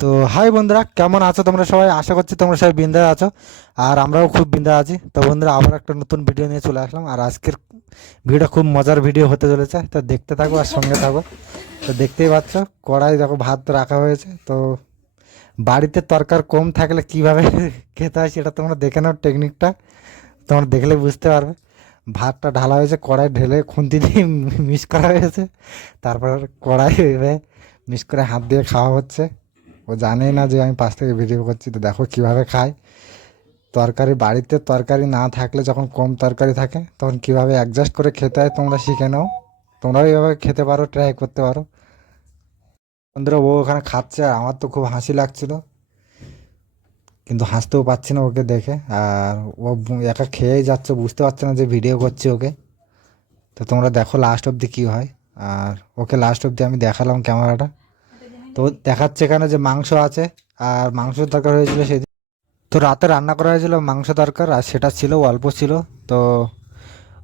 তো হাই বন্ধুরা, কেমন আছো তোমরা সবাই? আশা করছি তোমরা সবাই বিন্দাস আছো, আর আমরাও খুব বিন্দাস আছি। তো বন্ধুরা, আবার একটা নতুন ভিডিও নিয়ে চলে আসলাম, আর আজকের ভিডিওটা খুব মজার ভিডিও হতে চলেছে। তো দেখতে থাকো আর সঙ্গে থাকো। তো দেখতেই পাচ্ছ, কড়াই দেখো ভাত রাখা হয়েছে। তো বাড়িতে তরকার কম থাকলে কিভাবে খেতে হয় সেটা তোমরা দেখে নাও, টেকনিকটা তোমরা দেখলে বুঝতে পারবে। ভাতটা ঢালা হয়েছে, কড়াই ঢেলে খুন্তি দিয়ে মিক্স করা হয়েছে, তারপর কড়াই মিক্স করে হাত দিয়ে খাওয়া হচ্ছে। ও জানেই না যে আমি পাশ থেকে ভিডিও করছি। তো দেখো কিভাবে খায়। তরকারি বাড়িতে তরকারি না থাকলে, যখন কম তরকারি থাকে তখন কিভাবে অ্যাডজাস্ট করে খেতে হয় তোমরা শিখে নাও। তোমরাও এইভাবে খেতে পারো, ট্রাই করতে পারো। বন্ধুরা, ও ওখানে খাচ্ছে আর আমার তো খুব হাসি লাগছিল, কিন্তু হাসতেও পারছি না ওকে দেখে। আর ও একা খেয়েই যাচ্ছে, বুঝতে পারছে না যে ভিডিও করছি ওকে। তো তোমরা দেখো লাস্ট অবধি কী হয়। আর ওকে লাস্ট অবধি আমি দেখালাম ক্যামেরাটা। তো দেখাচ্ছে এখানে যে মাংস আছে, আর মাংস তরকারি হয়েছিল সেদিন। তো রাতে রান্না করা হয়েছিল মাংস তরকার, আর সেটা ছিল অল্প ছিল। তো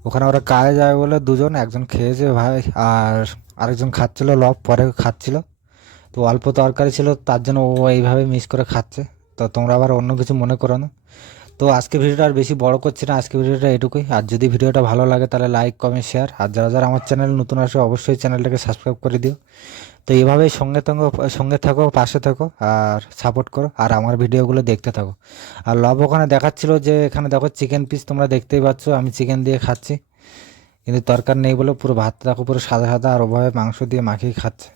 ওখানে ওরা কাজে যায় বলে দুজন, একজন খেয়েছে ভাই, আর আরেকজন খাচ্ছিল, পরে খাচ্ছিল। তো অল্প তরকারি ছিল, তার জন্য ও এইভাবে মিক্স করে খাচ্ছে। তো তোমরা আবার অন্য কিছু মনে করো না। তো আজকে ভিডিওটা আর বেশি বড় করছি না, আজকে ভিডিওটা এটুকুই। আর যদি ভিডিওটা ভালো লাগে তাহলে লাইক, কমেন্ট, শেয়ার। আর যারা যারা আমার চ্যানেল নতুন আসে অবশ্যই চ্যানেলটাকে সাবস্ক্রাইব করে দিও। তো এইভাবেই সঙ্গে থাকো, পাশে থাকো, আর সাপোর্ট করো, আর আমার ভিডিওগুলো দেখতে থাকো। আর লব ওখানে দেখাচ্ছিল যে এখানে দেখো চিকেন পিস, তোমরা দেখতেই পাচ্ছ আমি চিকেন দিয়ে খাচ্ছি, কিন্তু তরকার নেই বলে পুরো ভাতটা দেখো পুরো সাদা সাদা, আর ওভাবে মাংস দিয়ে মাখিয়ে খাচ্ছে।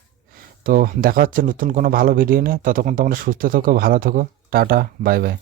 তো দেখা হচ্ছে নতুন কোনো ভালো ভিডিও নিয়ে। ততক্ষণ তোমরা সুস্থ থাকো, ভালো থাকো। Tata, bye bye.